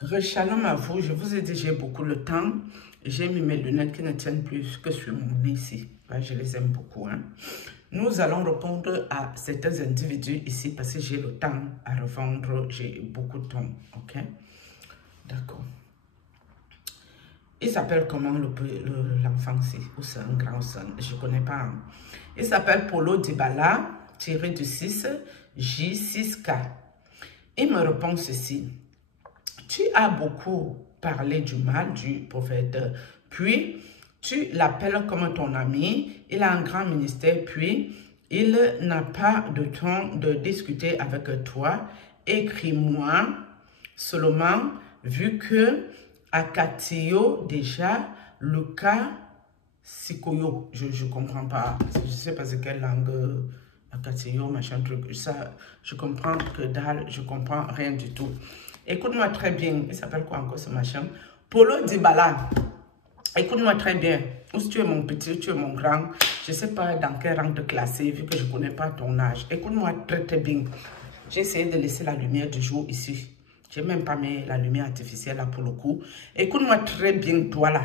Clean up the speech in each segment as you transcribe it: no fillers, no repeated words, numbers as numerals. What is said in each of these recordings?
Shalom à vous, je vous ai dit j'ai beaucoup de temps. J'ai mis mes lunettes qui ne tiennent plus que sur mon nez ici. Ouais, je les aime beaucoup. Hein. Nous allons répondre à certains individus ici parce que j'ai le temps à revendre. J'ai beaucoup de temps. Ok? D'accord. Il s'appelle comment l'enfant ici? Ou c'est un grand son? Je ne connais pas. Hein. Il s'appelle Polo Dybala, tiré du 6, J6K. Il me répond ceci. Tu as beaucoup parlé du mal du prophète, puis tu l'appelles comme ton ami, il a un grand ministère, puis il n'a pas de temps de discuter avec toi. Écris-moi seulement, vu que Akatio déjà, Lucas, Sikoyo, je ne comprends pas, je ne sais pas c'est quelle langue, Akatio, machin truc, ça, je comprends que dalle, je comprends rien du tout. Écoute-moi très bien. Il s'appelle quoi encore ce machin? Polo Dybala. Écoute-moi très bien. Ou si tu es mon petit, ou tu es mon grand. Je ne sais pas dans quel rang te classer vu que je ne connais pas ton âge. Écoute-moi très très bien. J'ai essayé de laisser la lumière du jour ici. Je n'ai même pas mis la lumière artificielle là pour le coup. Écoute-moi très bien toi là.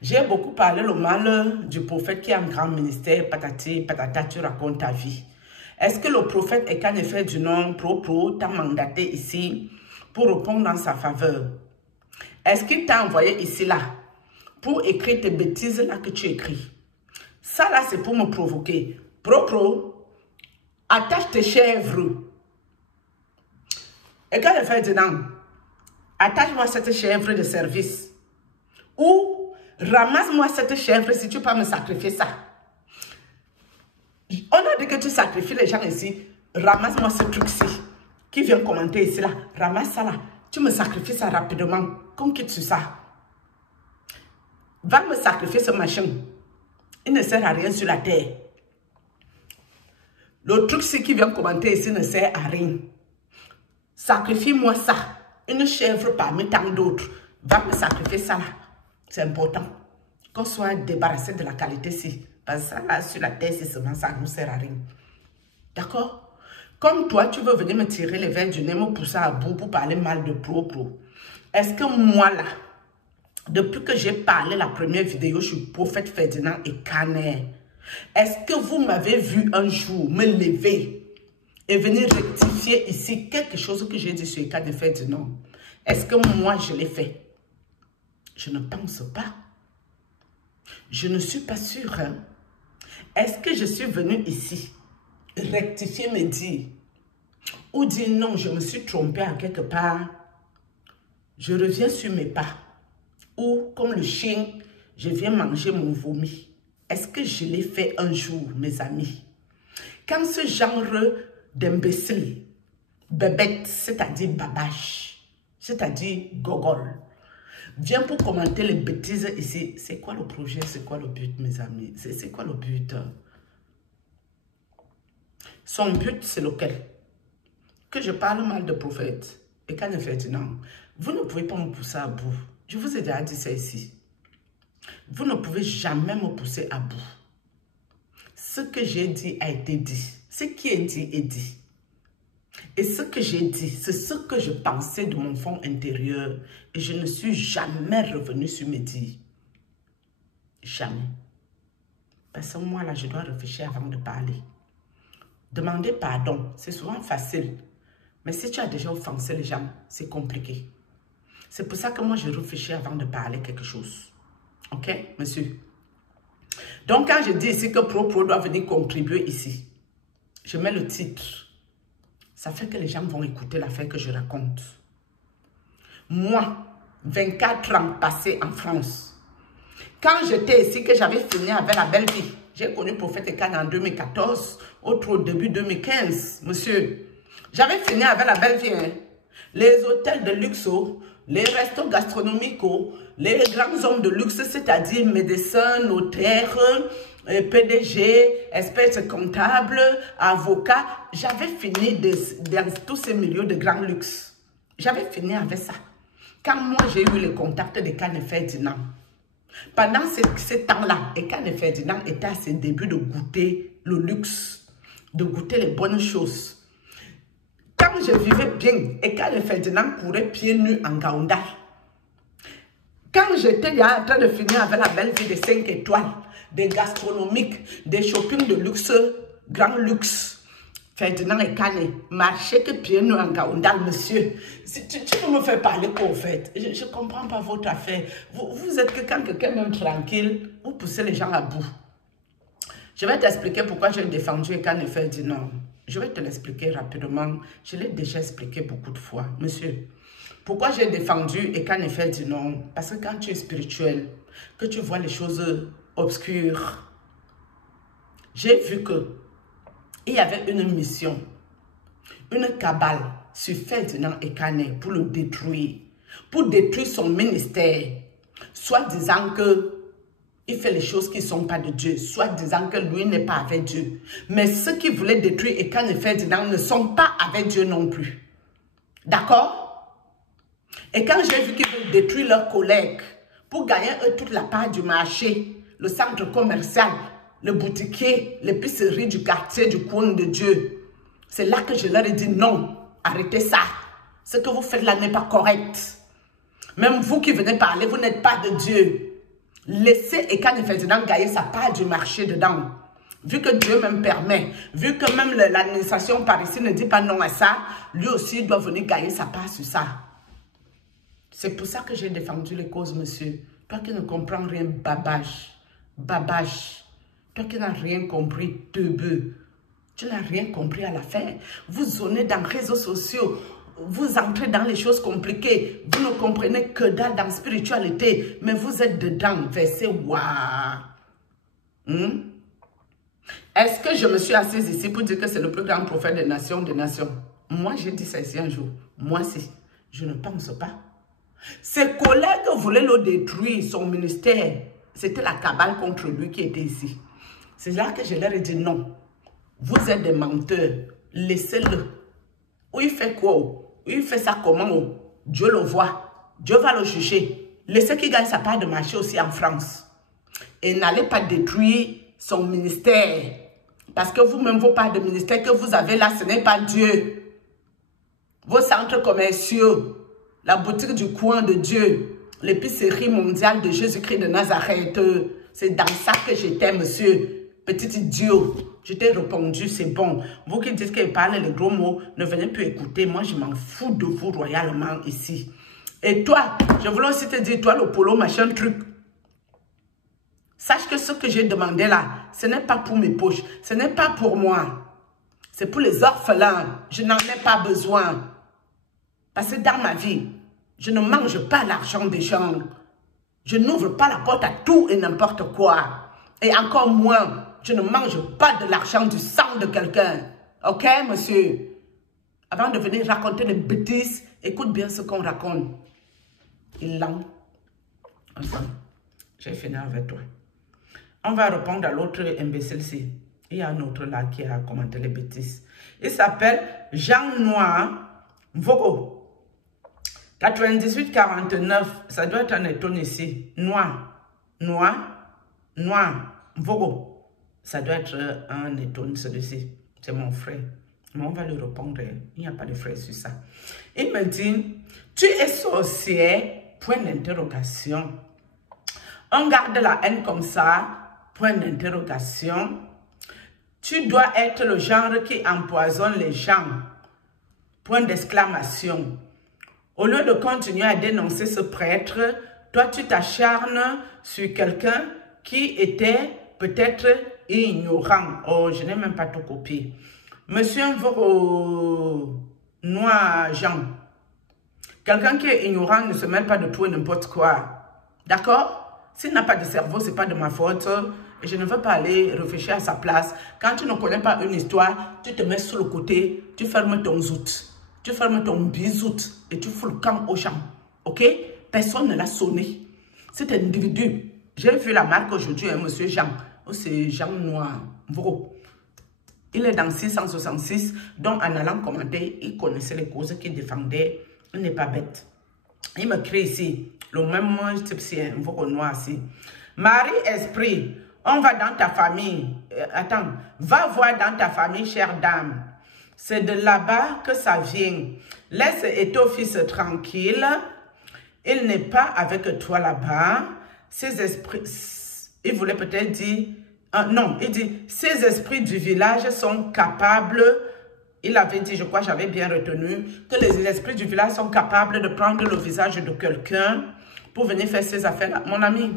J'ai beaucoup parlé le mal du prophète qui a un grand ministère. Patati, patata, tu racontes ta vie. Est-ce que le prophète est qu'en effet du nom pro t'a mandaté ici pour répondre dans sa faveur? Est-ce qu'il t'a envoyé ici là pour écrire tes bêtises là que tu écris? Ça là c'est pour me provoquer. Attache tes chèvres. Et quand je fais du nom, attache-moi cette chèvre de service. Ou ramasse-moi cette chèvre si tu peux me sacrifier ça. On a dit que tu sacrifies les gens ici. Ramasse-moi ce truc-ci. Qui vient commenter ici là. Ramasse ça là. Tu me sacrifies ça rapidement. Qu'on quitte sur ça. Va me sacrifier ce machin. Il ne sert à rien sur la terre. Le truc-ci qui vient commenter ici ne sert à rien. Sacrifie-moi ça. Une chèvre parmi tant d'autres. Va me sacrifier ça là. C'est important. Qu'on soit débarrassé de la qualité-ci. Parce que ça là sur la terre, c'est seulement ça ne nous sert à rien. D'accord? Comme toi, tu veux venir me tirer les verres du nez, me pousser à bout pour parler mal de pro. Est-ce que moi là, depuis que j'ai parlé la première vidéo sur Prophète Ferdinand et Caner, est-ce que vous m'avez vu un jour me lever et venir rectifier ici quelque chose que j'ai dit sur Caner Ferdinand? Est-ce que moi je l'ai fait? Je ne pense pas. Je ne suis pas sûre. Hein? Est-ce que je suis venue ici rectifier, me dire, ou dire non, je me suis trompée à quelque part, je reviens sur mes pas, ou comme le chien, je viens manger mon vomi. Est-ce que je l'ai fait un jour, mes amis? Quand ce genre d'imbécile, bébête, c'est-à-dire babache, c'est-à-dire gogol, vient pour commenter les bêtises ici, c'est quoi le projet, c'est quoi le but, mes amis? C'est quoi le but? Son but, c'est lequel? Que je parle mal de prophète. Et quand je fais non, vous ne pouvez pas me pousser à bout. Je vous ai déjà dit ça ici. Vous ne pouvez jamais me pousser à bout. Ce que j'ai dit a été dit. Ce qui est dit est dit. Et ce que j'ai dit, c'est ce que je pensais de mon fond intérieur. Et je ne suis jamais revenue sur mes dires. Jamais. Parce que moi, là, je dois réfléchir avant de parler. Demander pardon, c'est souvent facile. Mais si tu as déjà offensé les gens, c'est compliqué. C'est pour ça que moi, je réfléchis avant de parler quelque chose. Ok, monsieur? Donc, quand je dis ici que Pro doit venir contribuer ici, je mets le titre. Ça fait que les gens vont écouter l'affaire que je raconte. Moi, 24 ans passés en France, quand j'étais ici, que j'avais fini avec la belle vie, j'ai connu Prophète Ekan en 2014, au début 2015, monsieur. J'avais fini avec la belle vie. Hein. Les hôtels de luxe, les restos gastronomiques, les grands hommes de luxe, c'est-à-dire médecins, notaires, PDG, experts comptables, avocats. J'avais fini dans tous ces milieux de grand luxe. J'avais fini avec ça. Quand moi, j'ai eu le contact de Caner Ferdinand, pendant ce temps-là, et Caner Ferdinand était à ses débuts de goûter le luxe, de goûter les bonnes choses. Quand quand je vivais bien et quand le Ferdinand courait pieds nus en Gaounda, quand j'étais en train de finir avec la belle vie des 5 étoiles, des gastronomiques, des shopping de luxe, grand luxe, Ferdinand et Kane marchaient que pieds nus en Gaounda, monsieur. Tu ne me fais parler qu'au fait. Je ne comprends pas votre affaire. Vous êtes que quand quelqu'un même tranquille, vous poussez les gens à bout. Je vais t'expliquer pourquoi j'ai défendu Ekane et Ferdinand. Je vais te l'expliquer rapidement. Je l'ai déjà expliqué beaucoup de fois. Monsieur, pourquoi j'ai défendu Ekane et Ferdinand? Parce que quand tu es spirituel, que tu vois les choses obscures, j'ai vu que il y avait une mission, une cabale sur Ferdinand Ekane pour le détruire, pour détruire son ministère, soit disant que il fait les choses qui ne sont pas de Dieu, soit disant que lui n'est pas avec Dieu. Mais ceux qui voulaient détruire Ekane et Ferdinand ne sont pas avec Dieu non plus. D'accord? Et quand j'ai vu qu'ils veulent détruire leurs collègues pour gagner eux toute la part du marché, le centre commercial, le boutiquier, l'épicerie du quartier du coin de Dieu, c'est là que je leur ai dit non, arrêtez ça. Ce que vous faites là n'est pas correct. Même vous qui venez parler, vous n'êtes pas de Dieu. Laissez Ekane et Ferdinand gagner sa part du marché dedans. Vu que Dieu même permet, vu que même l'administration par ici ne dit pas non à ça, lui aussi doit venir gagner sa part sur ça. C'est pour ça que j'ai défendu les causes, monsieur. Toi qui ne comprends rien, babage. Babage. Toi qui n'as rien compris, teubeux. Tu n'as rien compris à l'affaire. Vous zonnez dans les réseaux sociaux. Vous entrez dans les choses compliquées. Vous ne comprenez que dalle dans la spiritualité. Mais vous êtes dedans. Verset waouh. Est-ce que je me suis assise ici pour dire que c'est le plus grand prophète des nations, Moi, j'ai dit ça ici un jour. Moi, si. Je ne pense pas. Ses collègues voulaient le détruire, son ministère. C'était la cabale contre lui qui était ici. C'est là que je leur ai dit non. Vous êtes des menteurs. Laissez-le. Où il fait quoi? Où il fait ça comment? Dieu le voit. Dieu va le juger. Laissez qu'il gagne sa part de marché aussi en France. Et n'allez pas détruire son ministère. Parce que vous-même, vos parts de ministère que vous avez là, ce n'est pas Dieu. Vos centres commerciaux, la boutique du coin de Dieu, l'épicerie mondiale de Jésus-Christ de Nazareth, c'est dans ça que j'étais, monsieur. Petit idiot, je t'ai répondu, c'est bon. Vous qui dites qu'il parle les gros mots, ne venez plus écouter. Moi, je m'en fous de vous royalement ici. Et toi, je voulais aussi te dire, toi, le polo, machin, truc. Sache que ce que j'ai demandé là, ce n'est pas pour mes poches. Ce n'est pas pour moi. C'est pour les orphelins. Je n'en ai pas besoin. Parce que dans ma vie, je ne mange pas l'argent des gens. Je n'ouvre pas la porte à tout et n'importe quoi. Et encore moins, je ne mange pas de l'argent du sang de quelqu'un. Ok, monsieur? Avant de venir raconter des bêtises, écoute bien ce qu'on raconte. Il l'a. Enfin, j'ai fini avec toi. On va répondre à l'autre imbécile-ci. Il y a un autre là qui a commenté les bêtises. Il s'appelle Jean Noir Vogo. 98-49. Ça doit être un étonne ici. Noir. Vogo. Ça doit être un étonne celui-ci. C'est mon frère. Mais on va lui répondre. Il n'y a pas de frère sur ça. Il me dit, tu es sorcier? Point d'interrogation. On garde la haine comme ça. Point d'interrogation. Tu dois être le genre qui empoisonne les gens. Point d'exclamation. Au lieu de continuer à dénoncer ce prêtre, toi tu t'acharnes sur quelqu'un qui était peut-être ignorant. Oh, je n'ai même pas tout copié. Monsieur Noir Jean. Quelqu'un qui est ignorant ne se mêle pas de tout et n'importe quoi. D'accord? S'il n'a pas de cerveau, ce n'est pas de ma faute. Et je ne veux pas aller réfléchir à sa place. Quand tu ne connais pas une histoire, tu te mets sur le côté, tu fermes ton zout, tu fermes ton bizout et tu fous le camp aux gens. Ok? Personne ne l'a sonné. Cet individu, j'ai vu la marque aujourd'hui, hein, monsieur Jean. Oh, c'est Jean Noir. Vro. Il est dans 666, donc en allant commenter, il connaissait les causes qu'il défendait. Il n'est pas bête. Il me crie ici, le même type si un Vro noir ici. Marie-Esprit. On va dans ta famille. Attends. Va voir dans ta famille, chère dame. C'est de là-bas que ça vient. Laisse ton fils tranquille. Il n'est pas avec toi là-bas. Ces esprits, il voulait peut-être dire, non, il dit, ces esprits du village sont capables, il avait dit, je crois, j'avais bien retenu, que les esprits du village sont capables de prendre le visage de quelqu'un pour venir faire ces affaires-là. Mon ami,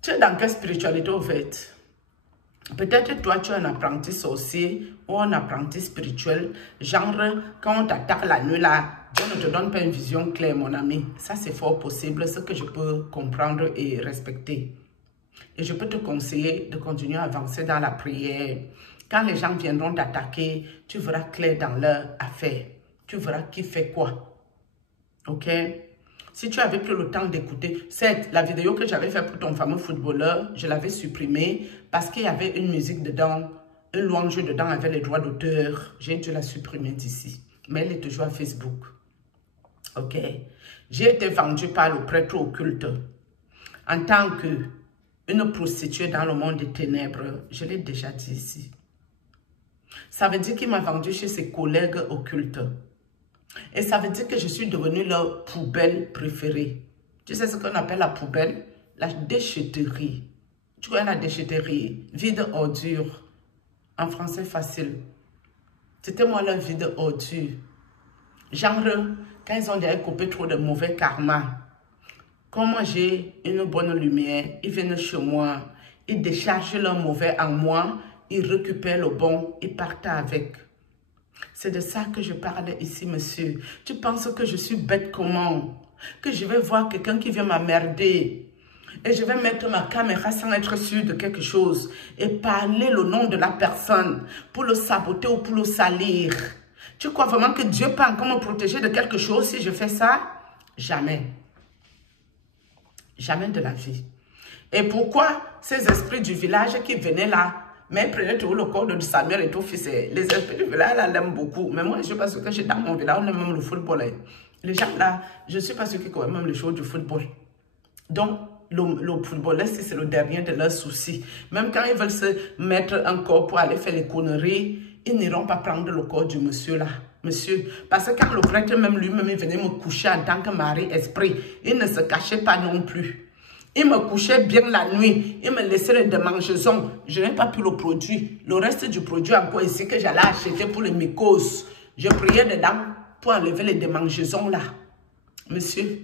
tu es dans quelle spiritualité au fait? Peut-être toi, tu es un apprenti sorcier ou un apprenti spirituel. Genre, quand on t'attaque la nuit là, Dieu ne te donne pas une vision claire, mon ami. Ça, c'est fort possible, ce que je peux comprendre et respecter. Et je peux te conseiller de continuer à avancer dans la prière. Quand les gens viendront t'attaquer, tu verras clair dans leur affaire. Tu verras qui fait quoi. Ok? Si tu avais pris le temps d'écouter, la vidéo que j'avais faite pour ton fameux footballeur, je l'avais supprimée parce qu'il y avait une musique dedans, une louange dedans avec les droits d'auteur. J'ai dû la supprimer d'ici. Mais elle est toujours à Facebook. Ok? J'ai été vendue par le prêtre occulte en tant qu'une prostituée dans le monde des ténèbres. Je l'ai déjà dit ici. Ça veut dire qu'il m'a vendue chez ses collègues occultes. Et ça veut dire que je suis devenue leur poubelle préférée. Tu sais ce qu'on appelle la poubelle? La déchetterie. Tu vois la déchetterie? Vide ordure. En français facile. C'était moi leur vide ordure. Genre, quand ils ont déjà coupé trop de mauvais karma, quand moi j'ai une bonne lumière, ils viennent chez moi, ils déchargent leur mauvais en moi, ils récupèrent le bon, ils partent avec. C'est de ça que je parle ici, monsieur. Tu penses que je suis bête comment? Que je vais voir quelqu'un qui vient m'emmerder et je vais mettre ma caméra sans être sûr de quelque chose et parler le nom de la personne pour le saboter ou pour le salir. Tu crois vraiment que Dieu peut encore me protéger de quelque chose si je fais ça? Jamais. Jamais de la vie. Et pourquoi ces esprits du village qui venaient là, mais prenaient tout le corps de Samuel et tout fils, les esprits du village là l'aiment beaucoup. Mais moi, je ne suis pas sûre que j'ai dans mon village, on aime même le football. Les gens là, je ne suis pas sûre qu'ils connaissent même les choses du football. Donc, le footballeur, c'est le dernier de leurs soucis. Même quand ils veulent se mettre un corps pour aller faire les conneries, ils n'iront pas prendre le corps du monsieur là. Monsieur, parce que quand le prêtre même lui-même il venait me coucher en tant que mari-esprit, il ne se cachait pas non plus. Il me couchait bien la nuit, il me laissait les démangeaisons. Je n'ai pas pu le produit. Le reste du produit encore ici que j'allais acheter pour les mycoses. Je priais dedans pour enlever les démangeaisons là. Monsieur.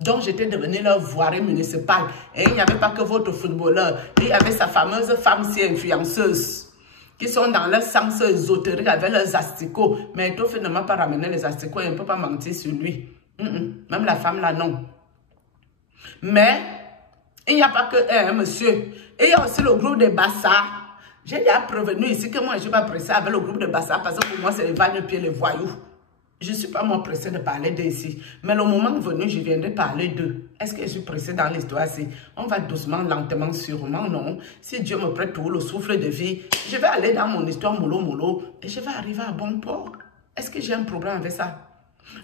Donc, j'étais devenue leur voirie municipale. Et il n'y avait pas que votre footballeur. Il y avait sa fameuse femme si influenceuse. Qui sont dans leur sens ésotérique avec leurs asticots. Mais Étoffe ne m'a pas ramené les asticots. Il ne peut pas mentir sur lui. Même la femme là, non. Mais, il n'y a pas que monsieur. Et il y a aussi le groupe de Bassa. J'ai déjà prévenu ici que moi, je ne suis pas pressée avec le groupe de Bassa. Parce que pour moi, c'est les vannes-pieds, les voyous. Je ne suis pas moi pressée de parler d'eux ici. Mais le moment venu, je viendrai parler d'eux. Est-ce que je suis pressée dans l'histoire ici? On va doucement, lentement, sûrement, non. Si Dieu me prête tout le souffle de vie, je vais aller dans mon histoire mollo et je vais arriver à bon port. Est-ce que j'ai un problème avec ça?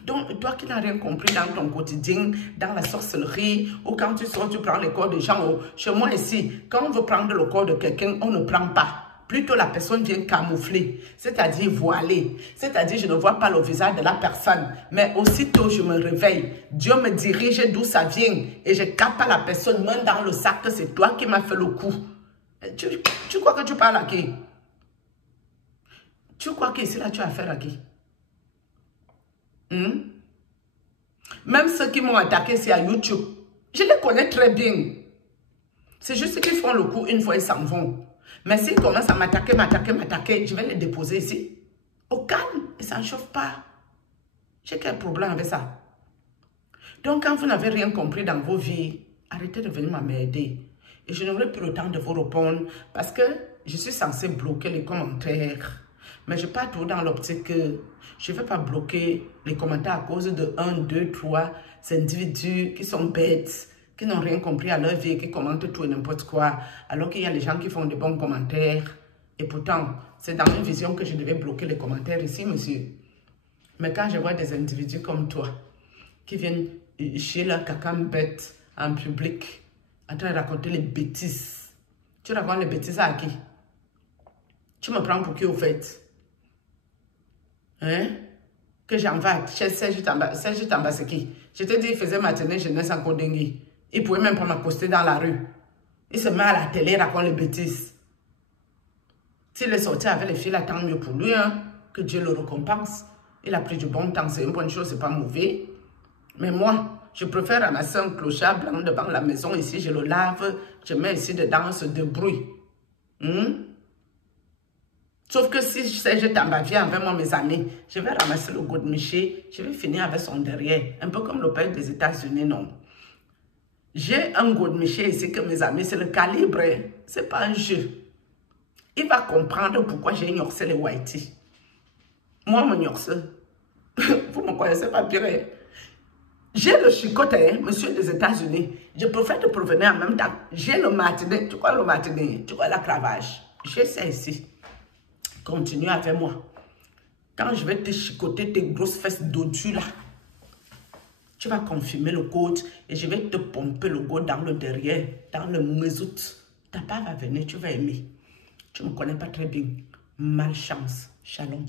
Donc, toi qui n'as rien compris dans ton quotidien, dans la sorcellerie, ou quand tu sors, tu prends les corps des gens. Chez moi ici, quand on veut prendre le corps de quelqu'un, on ne prend pas. Plutôt la personne vient camoufler, c'est-à-dire voiler. C'est-à-dire je ne vois pas le visage de la personne. Mais aussitôt je me réveille, Dieu me dirige d'où ça vient. Et je capte la personne, même dans le sac, que c'est toi qui m'as fait le coup. Tu crois que tu parles à qui? Tu crois qu'ici là tu as affaire à qui? Même ceux qui m'ont attaqué, c'est à YouTube. Je les connais très bien. C'est juste qu'ils font le coup une fois, ils s'en vont. Mais s'ils commencent à m'attaquer, je vais les déposer ici. Au calme, et ça ne chauffe pas. J'ai quel problème avec ça? Donc, quand vous n'avez rien compris dans vos vies, arrêtez de venir m'emmerder. Et je n'aurai plus le temps de vous répondre parce que je suis censée bloquer les commentaires. Mais je pars toujours dans l'optique que je ne vais pas bloquer les commentaires à cause de 1, 2, 3 individus qui sont bêtes, qui n'ont rien compris à leur vie, qui commentent tout et n'importe quoi, alors qu'il y a les gens qui font de bons commentaires. Et pourtant, c'est dans une vision que je devais bloquer les commentaires ici, monsieur. Mais quand je vois des individus comme toi, qui viennent chier leur caca bête en public, en train de raconter les bêtises, tu racontes les bêtises à qui? Tu me prends pour qui au fait? Hein? Que j'envoie chez Serge Tambaseki. Je te dis, il faisait matinée jeunesse en Kodengui. Il pouvait même pas m'accoster dans la rue. Il se met à la télé, raconte les bêtises. S'il est sorti avec les filles, là, tant mieux pour lui, hein, que Dieu le récompense. Il a pris du bon temps, c'est une bonne chose, c'est pas mauvais. Mais moi, je préfère ramasser un clochard blanc devant la maison ici, je le lave, je mets ici dedans, on se débrouille. Sauf que si je t'embavie avec moi, mes amis, je vais ramasser le goût de Miché, je vais finir avec son derrière, un peu comme le père des États-Unis, non. J'ai un goût de Miché ici que mes amis, c'est le calibre, c'est pas un jeu. Il va comprendre pourquoi j'ai ignoré les Whitey. Moi, mon ignorce, vous ne me connaissez pas pire. J'ai le chicoté, monsieur des États-Unis. Je préfère te prévenir en même temps. J'ai le martinet. Tu vois le martinet? Tu vois la cravage? J'ai ça ici. Continue avec moi. Quand je vais te chicoter tes grosses fesses dodues là, tu vas confirmer le code et je vais te pomper le go dans le derrière, dans le mesout. Ta part va venir, tu vas aimer. Tu ne me connais pas très bien. Malchance. Shalom.